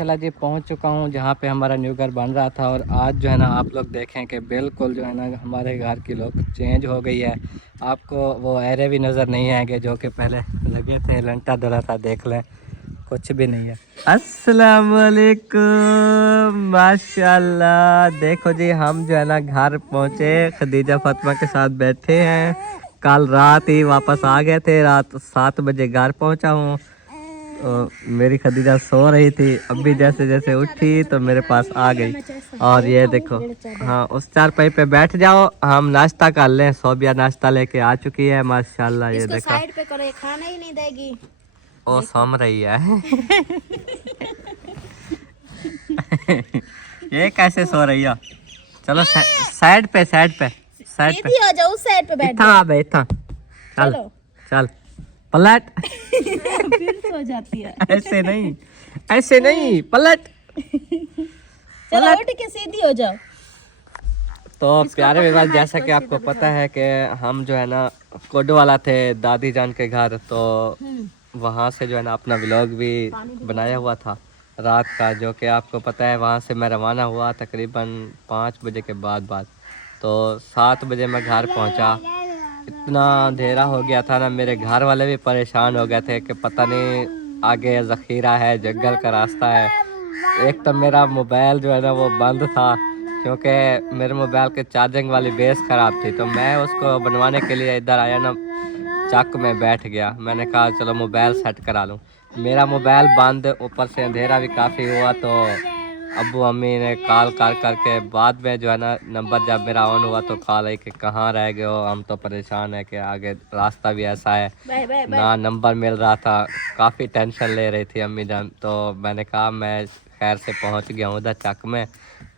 चला जी पहुंच चुका हूं जहां पे हमारा न्यू घर बन रहा था। और आज जो है ना आप लोग देखें कि बिल्कुल जो है ना हमारे घर की लुक चेंज हो गई है। आपको वो एरे भी नज़र नहीं आएंगे जो कि पहले लगे थे, लंटा डला था, देख लें कुछ भी नहीं है। अस्सलाम वालेकुम, माशाल्लाह। देखो जी हम जो है ना घर पहुंचे, खदीजा फातिमा के साथ बैठे हैं। कल रात ही वापस आ गए थे, रात 7 बजे घर पहुंचा हूँ। तो मेरी खदीजा सो रही थी, अभी जैसे जैसे उठी तो मेरे पास आ गई। और ये देखो, हाँ उस चारपाई पे बैठ जाओ, हम नाश्ता कर लें। सोबिया नाश्ता लेके आ चुकी है माशाल्लाह। ये देखो साइड पे करो, ये खाना ही नहीं देगी। वो सम रही है। ये कैसे सो रही है? चलो साइड पे साइड पे साइड पे हो जाओ, उस साइड पे बैठ इतना इतना चल चल पलट। फिर सो जाती है। ऐसे नहीं पलट। चलो उठ के सीधी हो जाओ। तो प्यारे विवाद, जैसा कि आपको पता है कि हम जो है ना कोडवाला थे दादी जान के घर, तो वहाँ से जो है ना अपना व्लॉग भी बनाया हुआ था रात का, जो कि आपको पता है। वहाँ से मैं रवाना हुआ तकरीबन 5 बजे के बाद तो 7 बजे मैं घर पहुँचा। इतना अंधेरा हो गया था ना, मेरे घर वाले भी परेशान हो गए थे कि पता नहीं आगे ज़ख़ीरा है, जंगल का रास्ता है। एक तो मेरा मोबाइल जो है ना वो बंद था, क्योंकि मेरे मोबाइल के चार्जिंग वाली बेस ख़राब थी। तो मैं उसको बनवाने के लिए इधर आया ना, चक में बैठ गया। मैंने कहा चलो मोबाइल सेट करा लूँ। मेरा मोबाइल बंद, ऊपर से अंधेरा भी काफ़ी हुआ। तो अब्बू अम्मी ने कॉल करके बाद में जो है ना नंबर जब मेरा ऑन हुआ तो कॉल आई कि कहाँ रह गए हो, हम तो परेशान है कि आगे रास्ता भी ऐसा है, ना नंबर मिल रहा था। काफ़ी टेंशन ले रही थी अम्मी जान। तो मैंने कहा मैं खैर से पहुंच गया हूँ उधर चक में,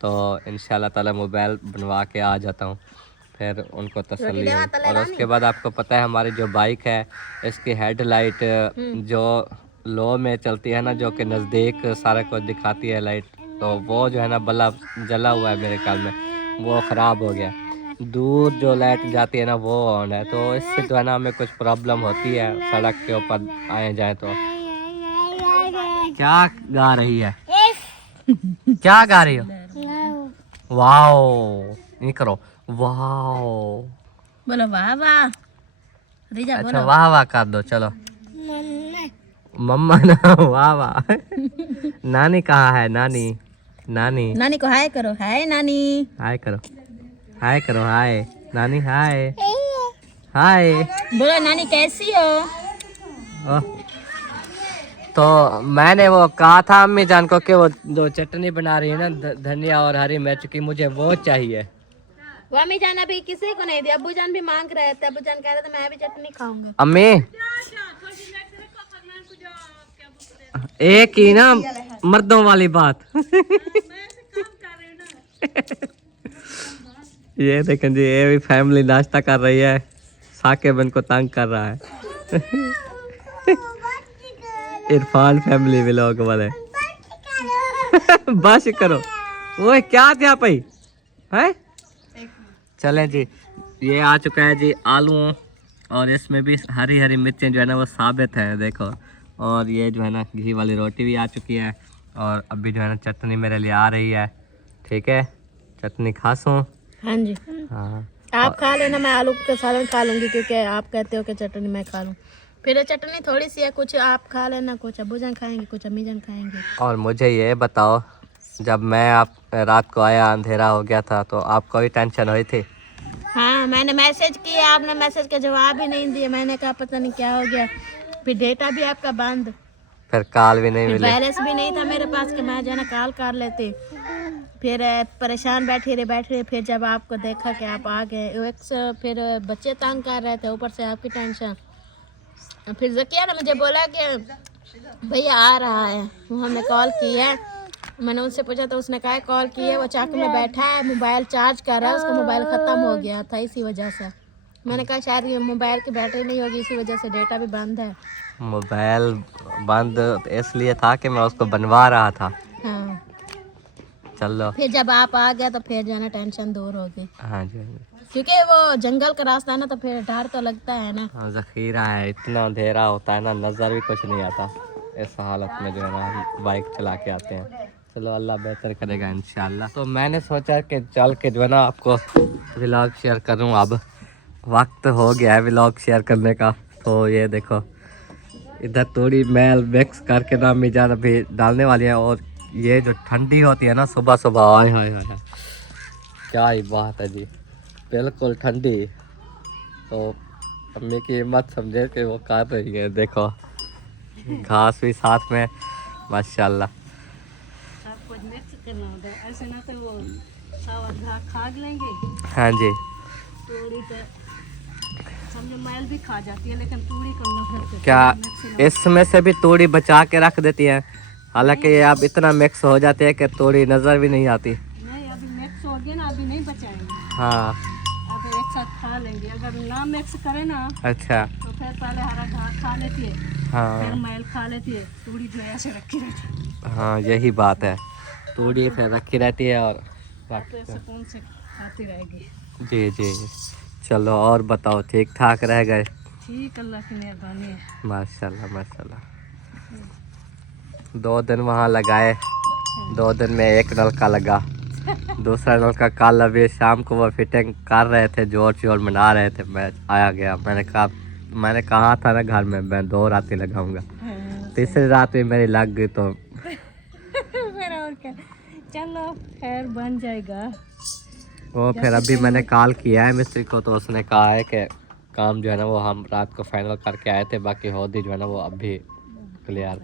तो इंशाल्लाह ताला मोबाइल बनवा के आ जाता हूँ। फिर उनको तसल्ली हुई। और उसके बाद आपको पता है हमारी जो बाइक है इसकी हेडलाइट जो लो में चलती है ना, जो कि नज़दीक सारा कुछ दिखाती है लाइट, तो वो जो है ना बल्ब जला हुआ है मेरे ख्याल में, वो ख़राब हो गया। दूर जो लाइट जाती है ना वो ऑन है। तो इससे जो है ना हमें कुछ प्रॉब्लम होती है सड़क के ऊपर आए जाए तो। क्या गा रही है? क्या गा रही हो? वाओ नहीं करो, वाओ बोलो वाह वाह। अच्छा वाह वाह कर दो। चलो मम्मा ना वाह वाह। नानी कहाँ है? नानी नानी नानी को हाय करो। हाय नानी। हाय करो, हाय करो, हाय नानी, हाय हाय। बोलो नानी कैसी हो? तो मैंने वो कहा था अम्मी जान को कि वो जो चटनी बना रही है ना धनिया और हरी मिर्च की, मुझे वो चाहिए। वो अम्मी जान अभी किसी को नहीं दी, अब्बू जान भी मांग रहे थे। अब्बू जान कह रहे थे मैं भी चटनी खाऊंगा। अम्मी एक ही ना मर्दों वाली बात। ये देखें जी, ये भी फैमिली नाश्ता कर रही है, साकिब इनको तंग कर रहा है। इरफान फैमिली व्लॉग वाले। बस करो, वो क्या था भाई है। चलें जी, ये आ चुका है जी आलू, और इसमें भी हरी हरी मिर्चें जो है ना वो साबित है, देखो। और ये जो है ना घी वाली रोटी भी आ चुकी है, और अभी जो है ना चटनी मेरे लिए आ रही है। ठीक है, चटनी खासूं? हाँ जी। हाँ आप खा लेना, मैं आलू का सालन खा लूंगी, क्योंकि आप कहते हो कि चटनी मैं खा लूँ। फिर ये चटनी थोड़ी सी है, कुछ आप खा लेना, कुछ अब्बू जान खाएंगे, कुछ अम्मी जान खाएंगे। और मुझे ये बताओ, जब मैं आप रात को आया अंधेरा हो गया था तो आपको भी टेंशन हुई थी? हाँ, मैंने मैसेज किया, आपने मैसेज का जवाब ही नहीं दिया। मैंने कहा पता नहीं क्या हो गया। फिर डेटा भी आपका बंद, फिर कॉल भी नहीं फिर मिली, बैलेंस भी नहीं था मेरे पास कि मैं जो है ना कॉल कर लेते। फिर परेशान बैठे रहे। फिर जब आपको देखा कि आप आ गए, फिर बच्चे तंग कर रहे थे, ऊपर से आपकी टेंशन। फिर जकिया ने मुझे बोला कि भैया आ रहा है, वो हमने कॉल की है। मैंने उससे पूछा तो उसने कहा कॉल की है, वो चाक में बैठा है, मोबाइल चार्ज कर रहा है, उसका मोबाइल ख़त्म हो गया था इसी वजह से। मैंने कहा शायद ये मोबाइल की बैटरी नहीं होगी, इसी वजह से डेटा भी बंद है। मोबाइल बंद इसलिए था कि मैं उसको बनवा रहा था। हाँ, चलो फिर जब आप आ गए तो फिर जाना टेंशन दूर हो गई। हाँ जी, हाँ जी। क्योंकि वो जंगल का रास्ता है ना, तो फिर डर तो लगता है ना। हाँ, ज़ख़ीरा है, इतना अंधेरा होता है ना, नज़र भी कुछ नहीं आता। इस हालत में जो है ना हम बाइक चला के आते हैं। चलो अल्लाह बेहतर करेगा इंशाल्लाह। तो मैंने सोचा कि चल के जो है ना आपको व्लॉग शेयर करूं। अब वक्त हो गया है व्लॉग शेयर करने का। तो ये देखो इधर थोड़ी मैल मिक्स करके ना अम्मी जान अभी डालने वाली है। और ये जो ठंडी होती है ना सुबह सुबह, आय हाय हाय, क्या ही बात है जी, बिल्कुल ठंडी। तो अम्मी की हिम्मत समझे कि वो कर रही है। देखो घास भी साथ में, माशाल्लाह। सब कुछ मिक्स करना होता है, ऐसे ना तो वो सावन घास खा लेंगे हाँ जी, तूड़ी पे, समझो मैल भी खा जाती है, लेकिन तूड़ी को नफरत करती है, क्या मिक्स ना। इसमें से भी तूड़ी बचा के रख देती है? हालांकि ये अब इतना मिक्स हो जाते हैं कि तूड़ी नज़र भी नहीं आती। नहीं, अभी मिक्स हो गया ना, अभी नहीं बचाएंगे, हाँ अब एक साथ खा लेंगे। अगर ना मिक्स करें ना अच्छा, तो फिर पहले हरा घास खा लेती है, फिर हाँ मैल खा लेती है, तूड़ी जो है ऐसे रखी रहती है, हाँ यही बात है, तूड़ी फिर रखी रहती है और तो सुकून से खाती रहेगी। जी जी। चलो और बताओ, ठीक ठाक रह गए? ठीक, अल्लाह की मेहरबानी है। माशाल्लाह माशाल्लाह। 2 दिन वहाँ लगाए, 2 दिन में एक नलका लगा, दूसरा नलका कल अभी शाम को वो फिटिंग कर रहे थे, जोर शोर मना रहे थे। मैं आया गया, मैंने कहा था ना घर में मैं 2 रात ही लगाऊंगा, तीसरी रात भी मेरी लग गई। तो फिर और क्या, चलो खैर बन जाएगा। वो फिर अभी मैंने कॉल किया है मिस्त्री को, तो उसने कहा है कि काम जो है ना वो हम रात को फाइनल करके आए थे, बाकी होदी जो है ना वो अभी क्लियर।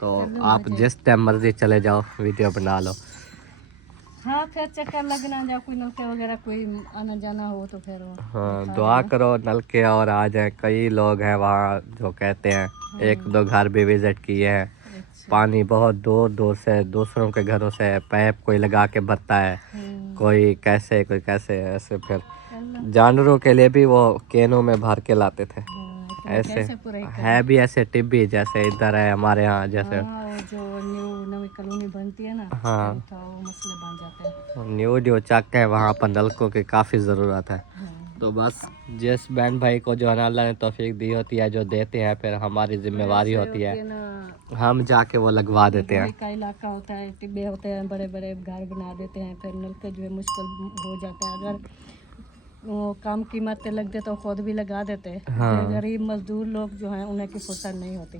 तो आप जिस टाइम मर्जी चले जाओ, वीडियो बना लो। हाँ, फिर चक्कर लगना, जा कोई नलके वगैरह कोई आना जाना हो तो फिर वो हाँ दिखा दुआ देना। करो नलके और आ जाए। कई लोग हैं वहाँ जो कहते हैं, 1-2 घर भी विजिट किए हैं, अच्छा। पानी बहुत दूर दूर से दूसरों के घरों से पाइप कोई लगा के भरता है, कोई कैसे कोई कैसे, ऐसे फिर जानवरों के लिए भी वो कैनों में भर के लाते थे। ऐसे है भी ऐसे टिब्बी जैसे इधर है हमारे यहाँ, जैसे हाँ, वो जो नई कॉलोनी बनती है ना, हाँ तो वो मसले बन जाते हैं। न्यू चक है, वहाँ पर नलकों की काफ़ी ज़रूरत है। तो बस जिस बहन भाई को जो है ना अल्लाह ने तौफीक दी होती है, जो देते हैं, फिर हमारी जिम्मेवारी होती है हम जाके वो लगवा देते हैं। का इलाका होता है, टिब्बे होते हैं, बड़े बड़े घर बना देते हैं, फिर नलके जो है मुश्किल हो जाता है। अगर वो कम कीमत पे लगते तो खुद भी लगा देते। हाँ। गरीब मजदूर लोग जो हैं उन्हें की फुर्सत नहीं होती,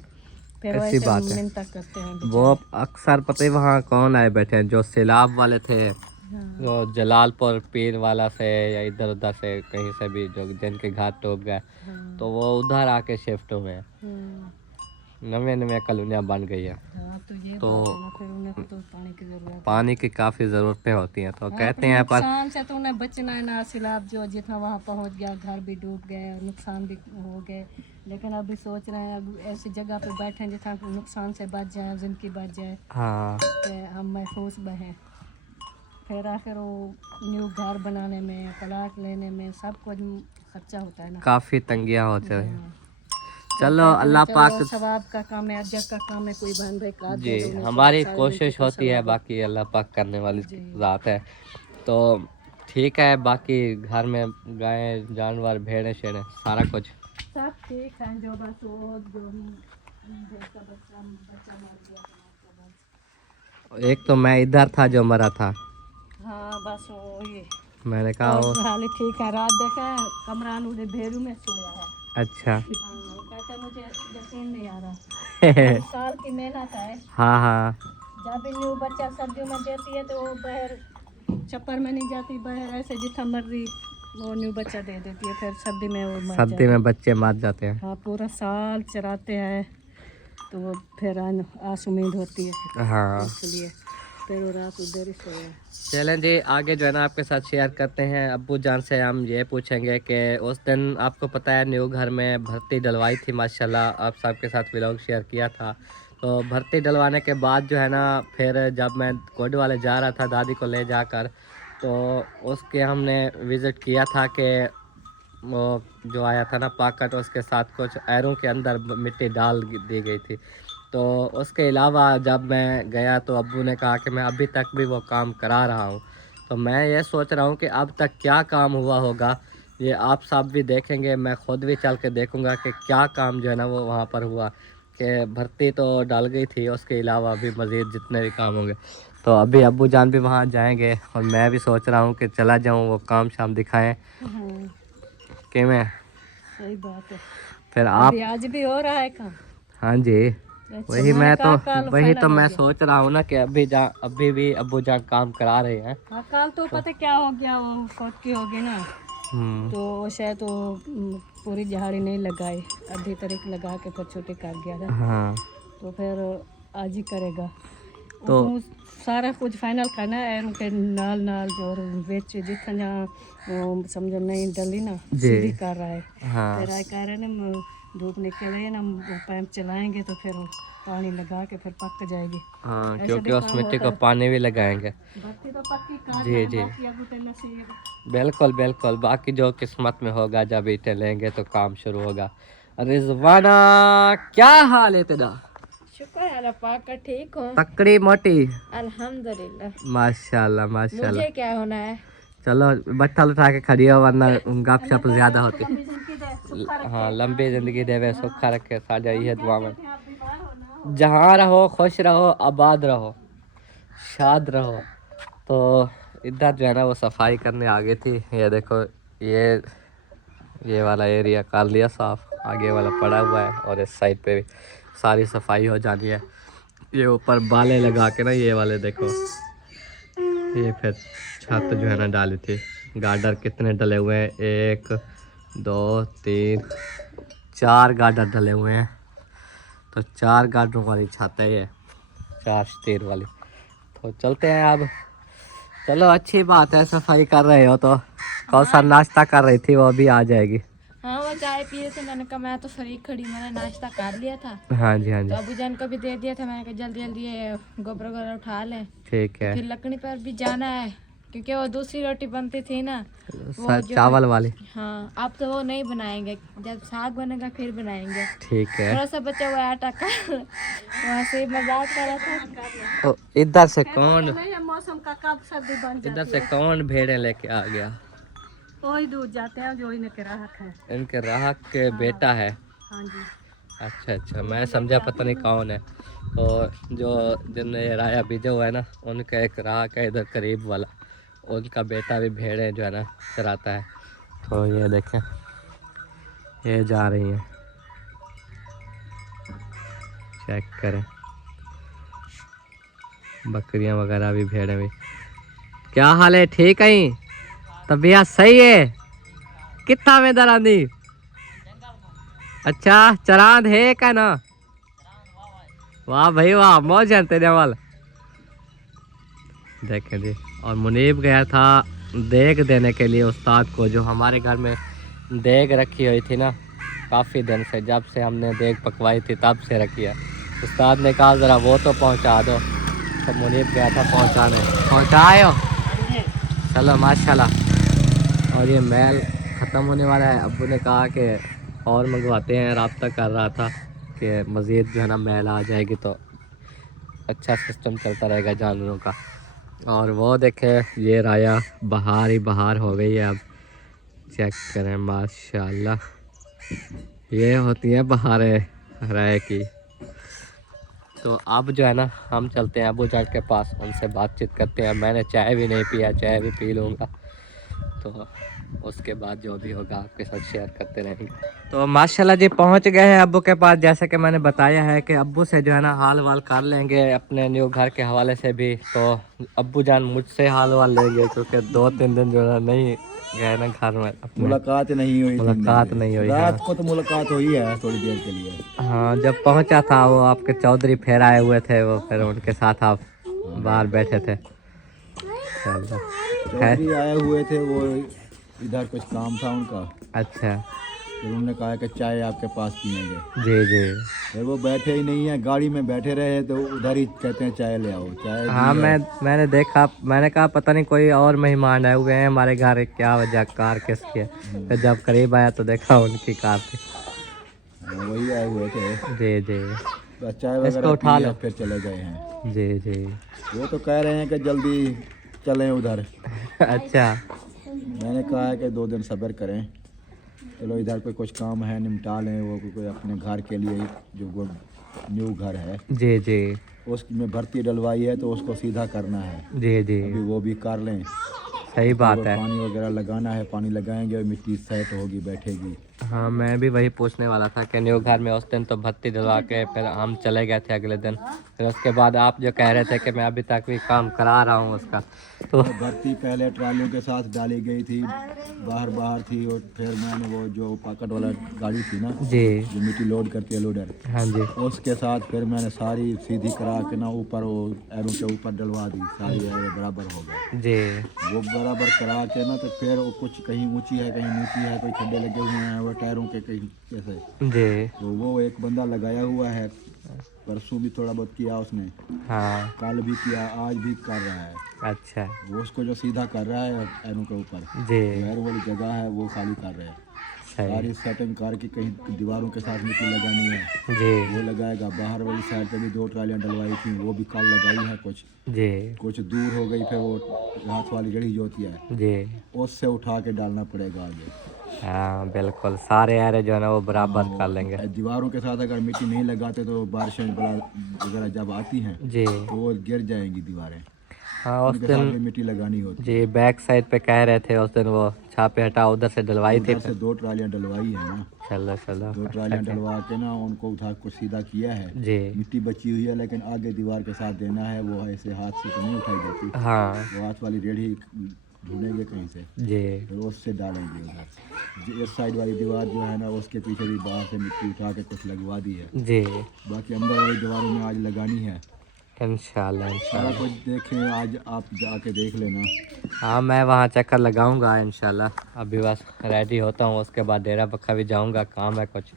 फिर वो ऐसी ऐसे बात है। मिन्नत करते हैं वो अक्सर पता है वहाँ कौन आए बैठे हैं, जो सैलाब वाले थे, वो जलालपुर पीर वाला से या इधर उधर से कहीं से भी जो जिनके घर टूट गए, तो वो उधर आके शिफ्ट हुए हैं। नवे नवे कॉलोनियाँ बन गई है। तो फिर उन्हें को तो पानी की जरूरत है, पानी की काफ़ी ज़रूरतें होती हैं। तो कहते हैं पर नुकसान से तो उन्हें बचना है ना, सैलाब जो जितना वहाँ पहुँच गया, घर भी डूब गए और नुकसान भी हो गए। लेकिन अभी सोच रहे हैं अब ऐसी जगह पे बैठे जितना नुकसान से बच जाए, जिनकी बच जाए, हाँ तो हम महफूज बहें। फिर आखिर वो न्यू घर बनाने में, प्लाट लेने में सब कुछ खर्चा होता है ना, काफ़ी तंगियाँ होती हैं। चलो अल्लाह पाक, सवाब का काम है, अजर का काम है, कोई बहन भाई का जी हमारी कोशिश होती है, बाकी अल्लाह पाक करने वाली ज़ात है। तो ठीक है, बाकी घर में गाय जानवर भेड़े शेड़े सारा कुछ सब ठीक है, जो बस वो जो बच्चा मर गया था। एक तो मैं इधर था जो मरा था। हाँ बस वो ये मैंने कहा वो हाल ठीक है। रात देखा है कमरान उधर भेड़ू में सोया है। अच्छा वो कहता मुझे यकीन नहीं आ रहा, साल की मेहनत है। हाँ हाँ जब भी न्यू बच्चा सर्दियों में देती है तो वो बाहर छप्पर में नहीं जाती, बाहर ऐसे जितना मर्जी वो न्यू बच्चा दे देती है, फिर सर्दी में वो मर सर्दी में बच्चे मर जाते हैं। हाँ, पूरा साल चराते हैं तो वो फिर आस उम्मीद होती है, हाँ इसलिए फिर वो रात उधर ही सोया। चलें जी, आगे जो है ना आपके साथ शेयर करते हैं। अब्बू जान से हम ये पूछेंगे कि उस दिन आपको पता है न्यू घर में भर्ती डलवाई थी, माशाल्लाह आप सबके साथ व्लॉग शेयर किया था। तो भर्ती डलवाने के बाद जो है ना फिर जब मैं कोड वाले जा रहा था दादी को ले जाकर, तो उसके हमने विज़िट किया था कि वो जो आया था ना पाकट, उसके साथ कुछ ऐरों के अंदर मिट्टी डाल दी गई थी। तो उसके अलावा जब मैं गया तो अब्बू ने कहा कि मैं अभी तक भी वो काम करा रहा हूँ। तो मैं ये सोच रहा हूँ कि अब तक क्या काम हुआ होगा, ये आप सब भी देखेंगे, मैं ख़ुद भी चल के देखूँगा कि क्या काम जो है ना वो वहाँ पर हुआ। कि भर्ती तो डाल गई थी, उसके अलावा भी मज़ीद जितने भी काम होंगे तो अभी अब्बू जान भी वहाँ जाएंगे और मैं भी सोच रहा हूँ कि चला जाऊँ, वो काम शाम दिखाएं कि मैं। सही बात है। फिर आप आज भी हो रहा है काम? हाँ जी, वही मैं तो वही तो मैं गया। सोच रहा हूँ ना कि अभी भी अब्बू जान काम करा रहे हैं। हाँ कल तो पता क्या हो गया, वो फौत की हो गई ना, तो वो शायद तो पूरी दिहाड़ी नहीं लगाई, आधी तारीख लगा के फिर छुट्टी कर गया था। हाँ तो फिर आज ही करेगा। तो सारा कुछ फाइनल करना है उनके नाल नाल और बेच जितना जहाँ समझो नहीं डली ना सीधी कर रहा है। हाँ फिर आए कह रहे ना धूप निकले ना वो पैप चलाएंगे तो फिर पानी लगा के फिर पक जाएगी। हाँ, क्योंकि उस मिट्टी को पानी भी लगाएंगे। बाकी तो पक्की जी जी बिल्कुल बिल्कुल, बाकी जो किस्मत में होगा जब ईंटें लेंगे तो काम शुरू होगा। रिजवाना क्या हाल है तेरा? शुक्र है अल्लाह पाक का, ठीक हो? तकड़ी मोटी अल्हम्दुलिल्लाह। माशाल्लाह माशाल्लाह। मुझे क्या होना है? चलो बट्ठल उठा के खड़ी हो वरना गपशप ज्यादा होती। हाँ लंबी जिंदगी देवे, सुखा रखे, साझा ये दुआ में। जहाँ रहो खुश रहो, आबाद रहो, शाद रहो। तो इधर जो है ना वो सफाई करने आ गई थी। ये देखो ये वाला एरिया कर लिया साफ, आगे वाला पड़ा हुआ है और इस साइड पे भी सारी सफाई हो जानी है। ये ऊपर बाले लगा के ना ये वाले देखो, ये फिर छत जो है ना डाली थी। गार्डर कितने डले हुए हैं, 1 2 3 4 गार्डर डले हुए हैं। तो 4 गार्डरों वाली छत है ये, 4 स्टेयर वाली। तो चलते हैं अब। चलो अच्छी बात है, सफाई कर रहे हो तो कौन सा नाश्ता कर रही थी, वो अभी आ जाएगी। हाँ वो चाय पिए थे, मैंने कहा मैं तो फ्री खड़ी, मैंने नाश्ता कर लिया था। हाँ जी हाँ जी तो अबू जान को भी दे दिया था, मैंने कहा जल्दी जल्दी ये गोबर वगैरह उठा लें। ठीक है। फिर लकड़ी पर भी जाना है क्योंकि वो दूसरी रोटी बनती थी ना, वो चावल वाली। हाँ अब तो वो नहीं बनाएंगे, जब साग बनेगा फिर बनाएंगे। ठीक है। थोड़ा सा बचा हुआ आटा का वहाँ से मजाक कर रहा था। तो इधर से कौन मौसम का कब सर्दी बन जाती है। इधर से कौन भेड़े लेके आ गया? वही दूध जाते हैं जो इनके राहक है। इनके राहक के बेटा है? हाँ जी। अच्छा अच्छा, मैं समझा पता नहीं कौन है। तो जो जिनने ये राया बीजा हुआ है ना, उनका एक राहक है इधर करीब वाला, उनका बेटा भी भेड़े जो है ना चराता है। तो ये देखें, ये जा रही हैं, चेक करें, बकरियां वगैरह भी, भेड़ें भी। क्या हाल है, ठीक है? तबीयत सही है? कितना में दरानी? अच्छा चरांद है क्या ना? वाह भाई वाह, मौज है तेरे वाल। देखें जी, और मुनीब गया था देग देने के लिए उस्ताद को, जो हमारे घर में देग रखी हुई थी ना काफ़ी दिन से, जब से हमने देग पकवाई थी तब से रखी है। उस्ताद ने कहा ज़रा वो तो पहुंचा दो, तो मुनीब गया था पहुंचाने। पहुंचाए हो? चलो माशाल्लाह। और ये मैल ख़त्म होने वाला है, अब्बू ने कहा कि और मंगवाते हैं, राब्ता कर रहा था कि मज़ीद जो है ना मैल आ जाएगी तो अच्छा सिस्टम चलता रहेगा जानवरों का। और वो देखे ये राया बहार ही बहार हो गई है अब, चेक करें माशाल्लाह, ये होती है बहारें राय की। तो अब जो है ना हम चलते हैं अबू जान के पास, उनसे बातचीत करते हैं। मैंने चाय भी नहीं पिया, चाय भी पी लूँगा, तो उसके बाद जो भी होगा आपके साथ शेयर करते रहेंगे। तो माशाल्लाह जी पहुंच गए हैं अब्बू के पास। जैसे कि मैंने बताया है कि अब्बू से जो है ना हाल वाल कर लेंगे अपने न्यू घर के हवाले से भी। तो अब्बू जान मुझसे हाल वाल लेंगे क्योंकि 2-3 दिन जो है नहीं गए ना घर में, मुलाकात नहीं हुई। रात को तो मुलाकात हुई है थोड़ी देर के लिए। हाँ जब पहुंचा था वो आपके चौधरी फिर आए हुए थे, वो फिर उनके साथ आप बाहर बैठे थे। चौधरी आए हुए थे, वो इधर कुछ काम था उनका। अच्छा, फिर उन्होंने कहा कि चाय आपके पास पियेंगे। जी जी। फिर वो बैठे ही नहीं है, गाड़ी में बैठे रहे तो उधर ही कहते हैं चाय ले आओ, चाय। हाँ मैंने देखा, मैंने कहा पता नहीं कोई और मेहमान आए हुए हैं हमारे घर, क्या वजह, कार किसकी है। फिर जब करीब आया तो देखा उनकी कार थी। वही आए हुए थे। जी जी। बस चाय वगैरह उठा लो, फिर चले गए हैं। जी जी। वो तो कह रहे हैं कि जल्दी चलें उधर। अच्छा, मैंने कहा है कि 2 दिन सब्र करें, चलो इधर पे कुछ काम है निपटा लें, वो कोई अपने घर के लिए जो वो न्यू घर है, जी जी उसकी में भर्ती डलवाई है, तो उसको सीधा करना है। जी जी, अभी वो भी कर लें। सही बात वो है। पानी वगैरह लगाना है, पानी लगाएंगे और मिट्टी सेट होगी, बैठेगी। हाँ, मैं भी वही पूछने वाला था कि न्यू घर में उस दिन तो भत्ती डलवा के फिर हम चले गए थे अगले दिन। फिर उसके बाद आप जो कह रहे थे कि मैं अभी तक भी काम करा रहा हूँ उसका, तो भर्ती पहले ट्रालियों के साथ डाली गई थी, बाहर थी, और फिर मैंने वो जो पॉकेट वाला गाड़ी थी ना, जी जो मिट्टी लोड करती है, लोडर, हाँ जी उसके साथ फिर मैंने सारी सीधी करा के ना ऊपर वो एरों के ऊपर डलवा दी, सारी एरो बराबर हो गए। जी वो बराबर करा के ना, तो फिर वो कुछ कहीं ऊंची है, कहीं नीची है, कोई खड्डे लगे हुए हैं वो टायरों के कहीं कैसे, जी तो वो एक बंदा लगाया हुआ है। परसों भी थोड़ा बहुत किया उसने, हाँ, कल भी किया, आज भी कर रहा है। अच्छा वो उसको जो सीधा कर रहा है एरों के ऊपर, जी एरो वाली जगह है वो खाली कर रहे हैं। सही सारी सेटिंग करके कहीं दीवारों के साथ मिट्टी लगानी है, जी वो लगाएगा। बाहर वाली साइड पे भी 2 ट्रालियाँ डलवाई थी, वो भी कल लगाई है। जी कुछ दूर हो गई, फिर वो हाथ वाली जड़ी जो होती है, जी, उससे उठा के डालना पड़ेगा आगे। हाँ बिल्कुल, सारे एरे जो है ना वो बराबर कर लेंगे। दीवारों के साथ अगर मिट्टी नहीं लगाते तो बारिशें वगैरह जब आती हैं जी तो वो गिर जाएंगी दीवारें, हाँ, उस उनके साथ भी दिन मिट्टी लगानी होती है। जी बैक साइड पे कह रहे थे उस दिन वो छापे हटा उधर से डलवाई थी। उधर से 2 ट्रालियाँ डलवाई है ना, चलो चलो 2 ट्रालियाँ डलवा के ना उनको उठा कर सीधा किया है। जी मिट्टी बची हुई है, लेकिन आगे दीवार के साथ देना है, वो ऐसे हाथ से तो नहीं उठाई जाती, हाँ वो हाथ वाली रेडी ढूंढेंगे कहीं से, जी फिर उससे डालेंगे उधर। इस साइड वाली दीवार जो है ना, उसके पीछे भी बाहर से मिट्टी उठा के कुछ लगवा दी है। जी, बाकी अंदर वाली दीवारों में आज लगानी है, इंशाल्लाह सारा इंशाल्लाह। कुछ देखें, आज आप जाके देख लेना। हाँ, मैं वहाँ चक्कर लगाऊंगा इंशाल्लाह। अभी बस रेडी होता हूँ, उसके बाद डेरा पक्का भी जाऊंगा, काम है कुछ,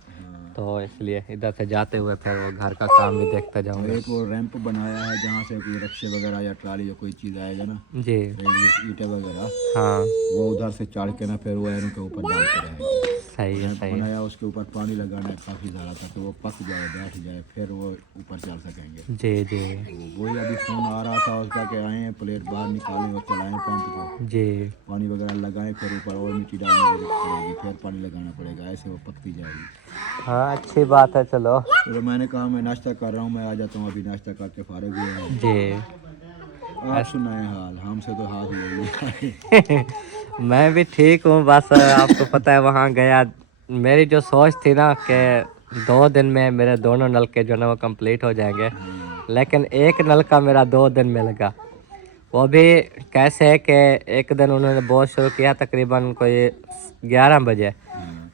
तो इसलिए इधर से जाते हुए फिर वो घर का काम भी देखते और जाऊंगा। एक वो रैंप बनाया है जहाँ से कोई रक्शे वगैरह या ट्राली या कोई चीज़ आएगा ना, जी ईंटें वगैरह, हाँ, वो उधर से चढ़ के ना फिर वो एरों के ऊपर डालते रहेंगे। सही है रैंप सही है। बनाया, उसके ऊपर पानी लगाना है काफ़ी ज़्यादा, ताकि वो पक जाए, बैठ जाए, फिर वो ऊपर चढ़ सकेंगे। जी जी तो वही अभी फ़ोन आ रहा था उसका कि आएँ, प्लेट बाहर निकालें और चलाएँ पंप को, जी, पानी वगैरह लगाएं, फिर ऊपर और मिट्टी डालनी पड़ेगी, फिर पानी लगाना पड़ेगा, ऐसे वो पकती जाएगी। हाँ अच्छी बात है। चलो तो मैंने कहा मैं नाश्ता कर रहा हूँ, मैं आ जाता हूँ, अभी नाश्ता करके फारिग हुए हैं। जी आप सुनाए हाल, हमसे तो हाथ ले लिया। मैं भी ठीक हूँ, बस आपको पता है वहाँ गया, मेरी जो सोच थी ना कि 2 दिन में मेरे दोनों नलके जो ना वो कंप्लीट हो जाएंगे, लेकिन एक नलका मेरा 2 दिन में लगा। वो भी कैसे है कि एक दिन उन्होंने बोर शुरू किया तकरीबन कोई 11 बजे,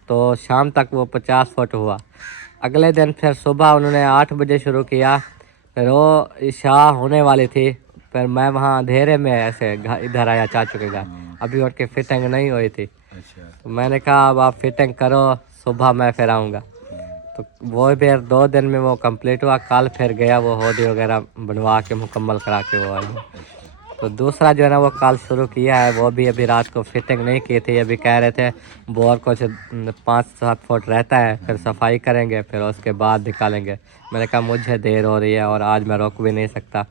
तो शाम तक वो 50 फुट हुआ। अगले दिन फिर सुबह उन्होंने 8 बजे शुरू किया, फिर वो इशा होने वाली थी, फिर मैं वहाँ अंधेरे में ऐसे इधर आया चाचू के घर, अभी उनकी फिटिंग नहीं हुई थी, अच्छा, तो मैंने कहा अब आप फिटिंग करो, सुबह मैं फिर आऊँगा। तो वो फिर 2 दिन में वो कंप्लीट हुआ। कल फिर गया वो होदी वगैरह बनवा के मुकम्मल करा के वो आया। तो दूसरा जो है ना वो कल शुरू किया है, वो भी अभी रात को फिटिंग नहीं की थी, अभी कह रहे थे बोर कुछ 5-7 फुट रहता है, फिर सफाई करेंगे, फिर उसके बाद निकालेंगे। मैंने कहा मुझे देर हो रही है और आज मैं रुक भी नहीं सकता,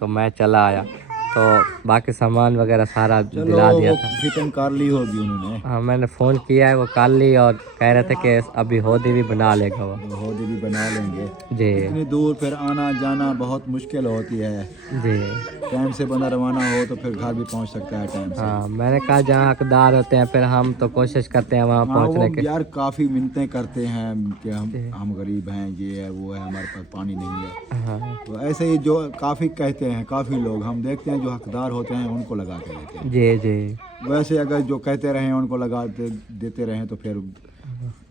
तो मैं चला आया। तो बाकी सामान वगैरह सारा दिला दिया था। फिटिंग कर ली होगी उन्होंने, हाँ, मैंने फ़ोन किया है, वो कर ली, और कह रहे थे कि अभी होदी भी बना लेगा वो। होदी भी बना लेंगे। जी इतनी दूर फिर आना जाना बहुत मुश्किल होती है, जी टाइम से बंदा रवाना हो तो फिर घर भी पहुंच सकता है टाइम से। हाँ, मैंने कहा जहाँ हकदार होते हैं फिर हम तो कोशिश करते हैं वहाँ हाँ, पहुँचने वो के। यार काफ़ी मिन्नतें करते हैं कि हम गरीब हैं, ये है वो है, हमारे पास पानी नहीं है। हाँ तो ऐसे ही जो काफ़ी कहते हैं, काफ़ी लोग हम देखते हैं जो हकदार होते हैं उनको लगा के देते हैं। जी जी, वैसे अगर जो कहते रहें उनको लगा देते रहें तो फिर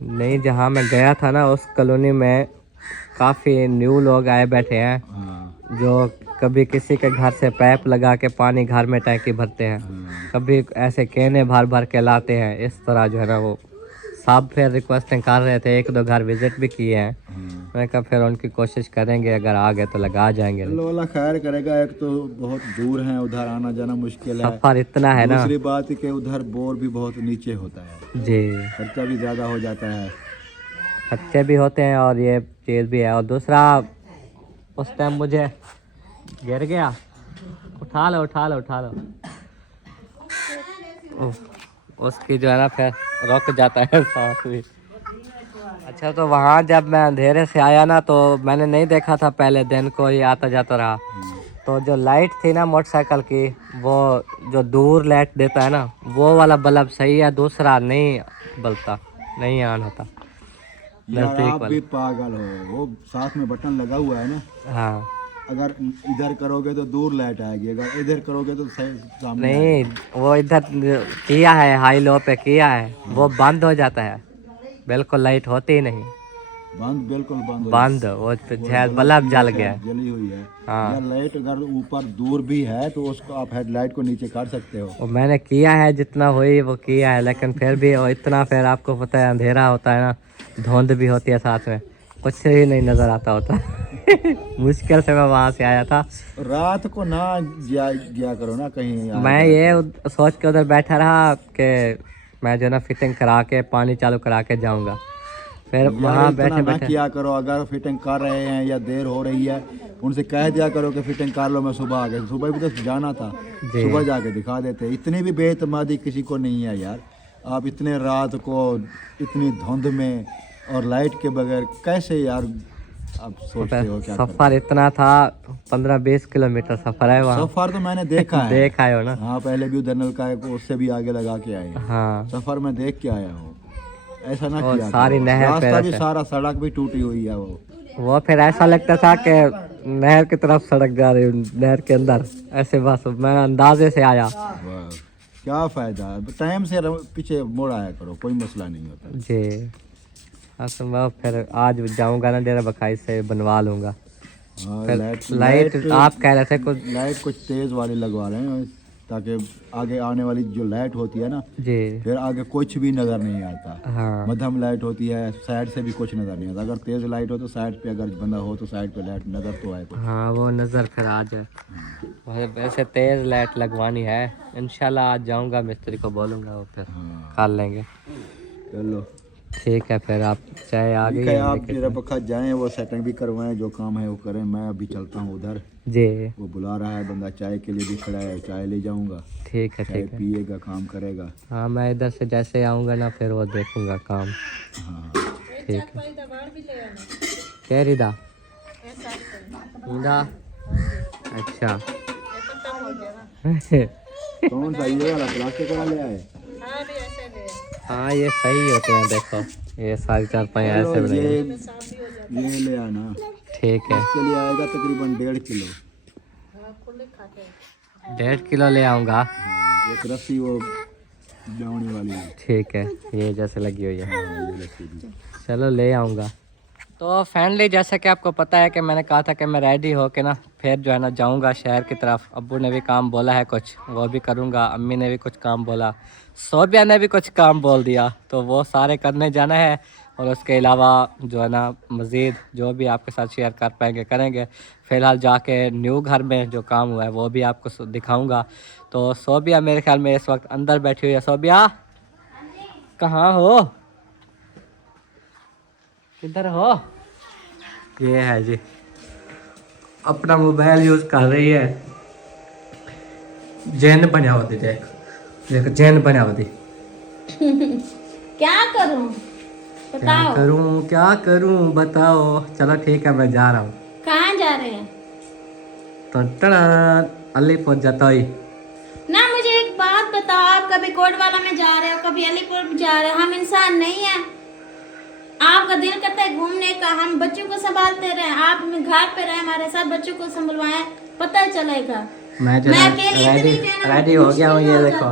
नहीं, जहाँ मैं गया था ना उस कॉलोनी में काफ़ी न्यू लोग आए बैठे हैं, हाँ, जो कभी किसी के घर से पाइप लगा के पानी घर में टैंकी भरते हैं, हाँ, कभी ऐसे कहने भर भर के लाते हैं। इस तरह जो है ना वो सब फिर रिक्वेस्टिंग कर रहे थे, 1-2 घर विजिट भी किए हैं। हाँ। मैंने कहा फिर उनकी कोशिश करेंगे, अगर आ गए तो लगा जाएंगे। अल्लाह वाला खैर करेगा। एक तो बहुत दूर है, उधर आना जाना मुश्किल है, सफ़र इतना है ना। दूसरी बात है कि उधर बोर भी बहुत नीचे होता है, जी, खर्चा भी ज़्यादा हो जाता है। खर्चे भी होते हैं और ये चीज़ भी है। और दूसरा, उस टाइम मुझे गिर गया, उठा लो उठा लो उठा लो, उसकी जो है ना फिर रुक जाता है सांस भी। अच्छा, तो वहाँ जब मैं अंधेरे से आया ना तो मैंने नहीं देखा था पहले, दिन को ही आता जाता रहा। तो जो लाइट थी ना मोटरसाइकिल की, वो जो दूर लाइट देता है ना, वो वाला बल्ब सही है, दूसरा नहीं बलता, नहीं ऑन होता। यार आप भी पागल हो, वो साथ में बटन लगा हुआ है ना। हाँ, अगर इधर करोगे तो दूर लाइट आएगी, अगर इधर करोगे तो सामने नहीं वो इधर किया है, हाई लो पे किया है, वो बंद हो जाता है, बिल्कुल लाइट होती ही नहीं, बंद, बिल्कुल बंद बंद। वो शायद बल्ब जल गया है। जली हुई है। हाँ। यार लाइट अगर ऊपर दूर भी है तो उसको आप हेडलाइट को नीचे कर सकते हो। वो मैंने किया है, जितना हुई वो किया है, लेकिन फिर भी वो इतना, फिर आपको पता है अंधेरा होता है ना, धुंध भी होती है साथ में, कुछ ही नहीं नजर आता होता। मुश्किल से मैं वहाँ से आया था। रात को ना गया करो ना कहीं यार। मैं ये सोच के उधर बैठा रहा कि मैं जो ना फिटिंग करा के पानी चालू करा के जाऊंगा, फिर वहाँ बैठे बैठे किया करो। अगर फिटिंग कर रहे हैं या देर हो रही है, उनसे कह दिया करो कि फिटिंग कर लो, मैं सुबह आ गया। सुबह भी तो जाना था, सुबह जाके दिखा देते। इतनी भी बेतमादी किसी को नहीं है यार। आप इतने रात को इतनी धुंध में और लाइट के बगैर कैसे यार आप सोचते हो? क्या सफर इतना था, 15-20 किलोमीटर सफर है वहाँ। सफर तो मैंने देखा है। देखा है ना। हाँ, पहले भी उधर नलका है, उससे भी आगे लगा के आए। हाँ, सफर में देख के आया हूँ। ऐसा ना और किया सारी करो। नहर पे रास्ता भी रहते। सारा, सड़क भी टूटी हुई है वो फिर ऐसा लगता था कि नहर की तरफ सड़क जा रही, नहर के अंदर ऐसे, बस मैं अंदाजे से आया। वाह, क्या फायदा है, टाइम से पीछे मुड़ आया करो, कोई मसला नहीं होता जी। हाँ, तो मैं फिर आज जाऊंगा ना डेरा बखाई से बनवा लूंगा। हाँ, फिर लाइट आप कह रहे थे कुछ, लाइट कुछ तेज वाली लगवा रहे हैं ताकि आगे आने वाली जो लाइट होती है ना, जी, फिर आगे कुछ भी नज़र नहीं आता। हाँ मध्यम लाइट होती है, साइड से भी कुछ नज़र नहीं आता। अगर तेज़ लाइट हो तो साइड पे अगर बंदा हो तो साइड पे लाइट नज़र तो आए कुछ। हाँ, वो नज़र फिर आ जाए। वैसे तेज़ लाइट लगवानी है, इंशाल्लाह आज जाऊंगा, मिस्त्री को बोलूँगा, वो फिर कर लेंगे। चलो ठीक है, फिर आप चाय आ गई ठीक है, है आप लेके डेरा बखा जाएं, वो सेटिंग भी करवाएं, जो काम है वो करें। मैं अभी चलता हूँ उधर, जी। वो बुला रहा है, बंदा चाय के लिए भी खड़ा है, चाय ले जाऊंगा। ठीक है, चाय ठीक है। पिएगा, काम करेगा। हाँ, मैं इधर से जैसे आऊँगा ना फिर वो देखूँगा काम। हाँ, ठीक है। क्या रिदा रिदा? अच्छा। कौन सा ये वाला प्लास्टिक वाला ले आए? हाँ, ये सही होते हैं, देखो ये सारी चारपाई ऐसे चलो, बनाए। ये ले आना। ठीक है, इसके लिए आएगा तकरीबन 1.5 किलो। 1.5 किलो ले आऊँगा। एक रस्सी वो डाउनी वाली है। ठीक है, ये जैसे लगी हुई है। हाँ, ये रस्सी भी। चलो ले आऊँगा। तो फाइनली जैसा कि आपको पता है कि मैंने कहा था कि मैं रेडी हो के ना फिर जो है ना जाऊंगा शहर की तरफ। अब्बू ने भी काम बोला है कुछ, वो भी करूंगा। अम्मी ने भी कुछ काम बोला, सोबिया ने भी कुछ काम बोल दिया, तो वो सारे करने जाना है। और उसके अलावा जो है ना मज़ीद जो भी आपके साथ शेयर कर पाएंगे करेंगे। फ़िलहाल जाके न्यू घर में जो काम हुआ है वो भी आपको दिखाऊँगा। तो सोबिया मेरे ख्याल में इस वक्त अंदर बैठी हुई है। सोबिया कहाँ हो, किधर हो? ये है जी, अपना मोबाइल यूज कर रही है। जैन बना हुआ थी, देख देख जैन बना हुआ थी। क्या करूं बताओ? क्या करूं बताओ। चलो ठीक है, मैं जा रहा हूँ। कहाँ जा रहे हैं? तो टड़ा अलीपुर जतोई। ना मुझे एक बात बताओ, आप कभी कोटवाला में जा रहे हो, कभी अलीपुर जा रहे हो। हम इंसान नहीं है? आपका दिल करता है घूमने का, हम बच्चों को संभालते रहे, आप घर पे रहे हमारे साथ, बच्चों को संभलवाएं, पता चलेगा। मैं अकेली रेडी हो गया हूँ, ये देखो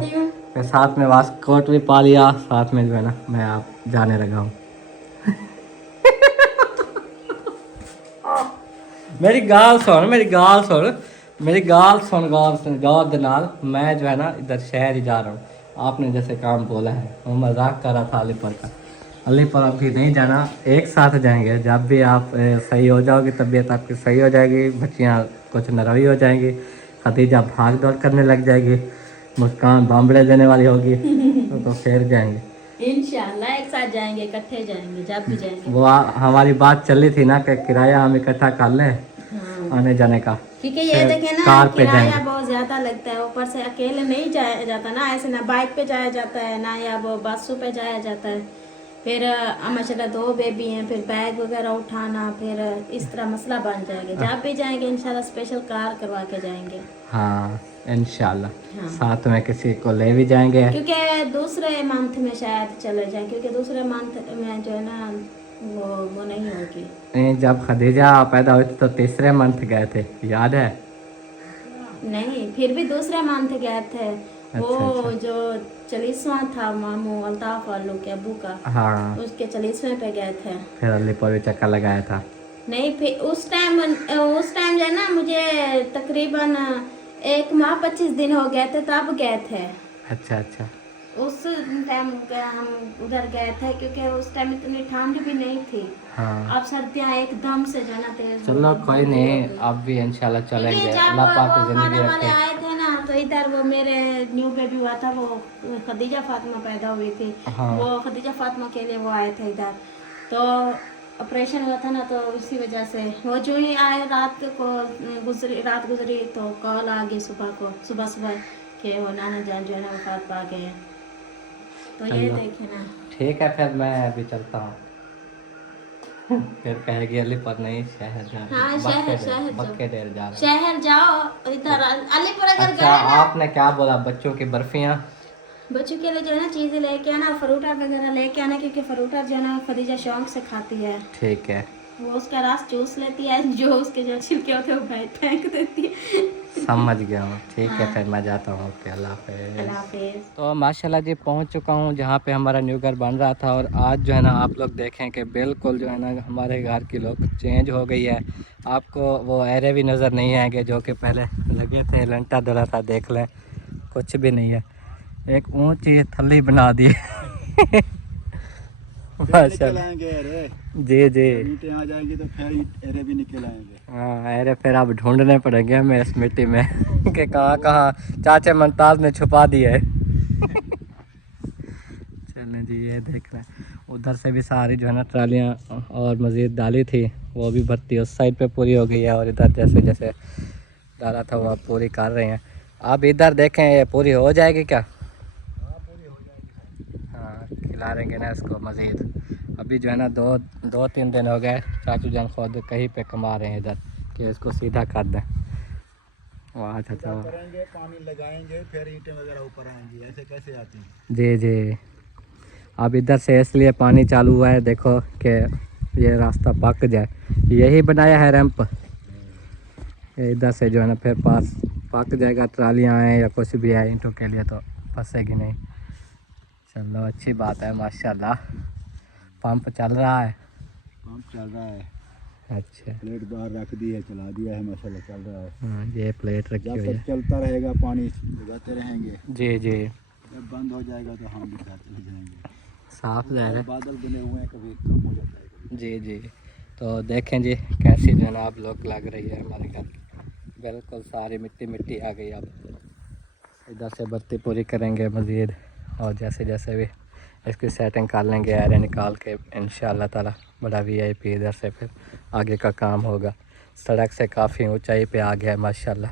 मैं साथ में वास्कोट भी पा लिया, साथ में जो है ना मैं आप जाने लगा हूँ। मेरी गाल सुन, मेरी गाल सुन, मेरी गाल सुन, गौर दे नाल। मैं जो है ना इधर शहर ही जा रहा हूँ। आपने जैसे काम बोला है, वो मजाक कर रहा था अलीपुर का। अलीपुर अभी नहीं जाना, एक साथ जाएंगे। जब भी आप सही हो जाओगे, तबीयत आपकी सही हो जाएगी, बच्चियाँ कुछ नरवी हो जाएंगी, खदीजा भाग दौड़ करने लग जाएगी, मुस्कान बांबड़े देने वाली होगी, तो फिर जाएंगे इंशाल्लाह। एक साथ जाएंगे, इकट्ठे जाएंगे, जब भी जाएंगे। वो हमारी बात चल रही थी ना कि किराया हम इकट्ठा कर लें आने जाने का, क्योंकि ये देखे ना कार पे किराया जाएंगे। बहुत ज्यादा लगता है, ऊपर से अकेले नहीं जाया जाता ना, ऐसे ना बाइक पे जाया जाता है ना, या वो बसों पे जाया जाता है। फिर माशाल्लाह 2 बेबी हैं, फिर बैग वगैरह उठाना, फिर इस तरह मसला बन जाएगा। जब भी जाएंगे इंशाल्लाह स्पेशल कार करवा के जाएंगे। हाँ इंशाल्लाह, हाँ। साथ में किसी को ले भी जाएंगे। क्योंकि दूसरे मंथ में शायद चले जाएं, क्योंकि दूसरे मंथ में जो है ना वो नहीं होगी। नहीं, जब खदीजा पैदा हुई थी तो तीसरे मंथ गए थे, याद है? नहीं, फिर भी दूसरे मंथ गए थे। वो अच्छा। जो 40वां था मामू अल्ताफ वालों के अबू का, हाँ, उसके 40वें पे गए थे। फिर अलीपुर भी चक्कर लगाया था। नहीं, फिर उस टाइम जो है ना मुझे तकरीबन 1 माह 25 दिन हो गए थे, तब गए थे। अच्छा अच्छा। उस टाइम हम उधर गए थे, क्योंकि उस टाइम इतनी ठंड भी नहीं थी। हाँ अब सर्दियाँ एकदम से जो है ना तेज चलो हो गई, कोई हो नहीं, गई। अब भी इंशाल्लाह चलेंगे। क्योंकि जब अल्लाह पाक वो जिंदगी खाने वाले रखे। आए थे ना, तो इधर वो मेरे न्यू बेबी हुआ था, वो खदीजा फातिमा पैदा हुई थी। हाँ। वो खदीजा फातिमा के लिए वो आए थे इधर, तो ऑपरेशन हुआ था ना, तो इसी वजह से वो जो ही आए रात गुजरी तो कॉल आ गई सुबह कि वो नाना जान जो है ना वफात पा गए हैं। तो ये चलो। देखे ना। ठीक है, फिर मैं अभी चलता हूँ। फिर कहेगी अलीपुर नहीं, शहर जा रहे हाँ, हैं। शहर बक्के डेर जा रहे हैं। शहर जाओ इधर अलीपुर अगर अच्छा, गए ना, आपने क्या बोला? बच्चों की बर्फियाँ? बच्चों के लिए जो है ना चीजें लेके आना, फ्रूटा वगैरह लेके आना, क्योंकि फ्रूटा जो है ना खदीजा शौक से खाती है। ठीक है, वो उसका रस चूस लेती है, जो उसके जो छिलके होते हैं वो फेंक देती है। समझ गया हूँ। ठीक है, हाँ। फिर मैं जाता हूँ। ओके, अल्लाह हाफिज़। अल्लाह हाफिज़। तो माशाल्लाह जी पहुँच चुका हूँ जहाँ पे हमारा न्यू घर बन रहा था, और आज जो है ना आप लोग देखें कि बिल्कुल जो है ना हमारे घर की लुक चेंज हो गई है। आपको वो एरे भी नज़र नहीं आएंगे जो कि पहले लगे थे, लंटा डला था, देख लें कुछ भी नहीं है। एक ऊंची थली बना दी माशाल्लाह। जी जी। ईंटें आ जाएंगी तो फिर एरे भी निकल आएंगे। हाँ, अरे फिर अब ढूंढने पड़ेंगे हमें इस मिट्टी में कि कहाँ कहाँ चाचे मुमताज़ ने छुपा दिए है। चलें जी, ये देख रहे हैं उधर से भी सारी जो है ना ट्रालियाँ और मज़ीद डाली थी, वो भी भर्ती उस साइड पे पूरी हो गई है, और इधर जैसे जैसे डाला था वो अब पूरी कर रहे हैं। आप इधर देखें, ये पूरी हो जाएगी क्या? हाँ, खिला रहेंगे ना इसको मज़ीद। अभी जो है ना दो तीन दिन हो गए, चाचू जान खुद कहीं पे कमा रहे हैं इधर कि इसको सीधा कर दें। वाह चाचा, करेंगे, पानी लगाएंगे, फिर ईंटें वगैरह ऊपर आएंगी। ऐसे कैसे आती हैं? जी जी। अब इधर से इसलिए पानी चालू हुआ है, देखो कि ये रास्ता पक जाए, यही बनाया है रैंप। ये इधर से जो है ना फिर पास पक जाएगा, ट्रालियाँ आए या कुछ भी है ईंटों के लिए तो फंसेगी नहीं। चलो अच्छी बात है, माशाल्लाह। पंप चल रहा है? पंप चल रहा है। अच्छा, प्लेट बाहर रख दी है, चला दिया है, माशाल्लाह चल रहा है। हाँ, ये प्लेट रखी जब हुई तक है। चलता रहेगा पानी लगाते रहेंगे। जी जी। जब बंद हो जाएगा तो हम भी साथ चले जाएंगे। साफ ज़ाहिर है। बादल बने हुए हैं, कभी कम हो जाता है कभी। जी जी। तो देखें जी कैसी जो है ना आप लोग लग रही है हमारे घर, बिल्कुल सारी मिट्टी मिट्टी आ गई। अब इधर से बत्ती पूरी करेंगे मज़ीद, और जैसे जैसे भी इसकी सेटिंग कर लेंगे एरे निकाल के, इंशाअल्लाह ताला बड़ा VIP इधर से फिर आगे का काम होगा। सड़क से काफ़ी ऊंचाई पे आ गया है माशाल्लाह।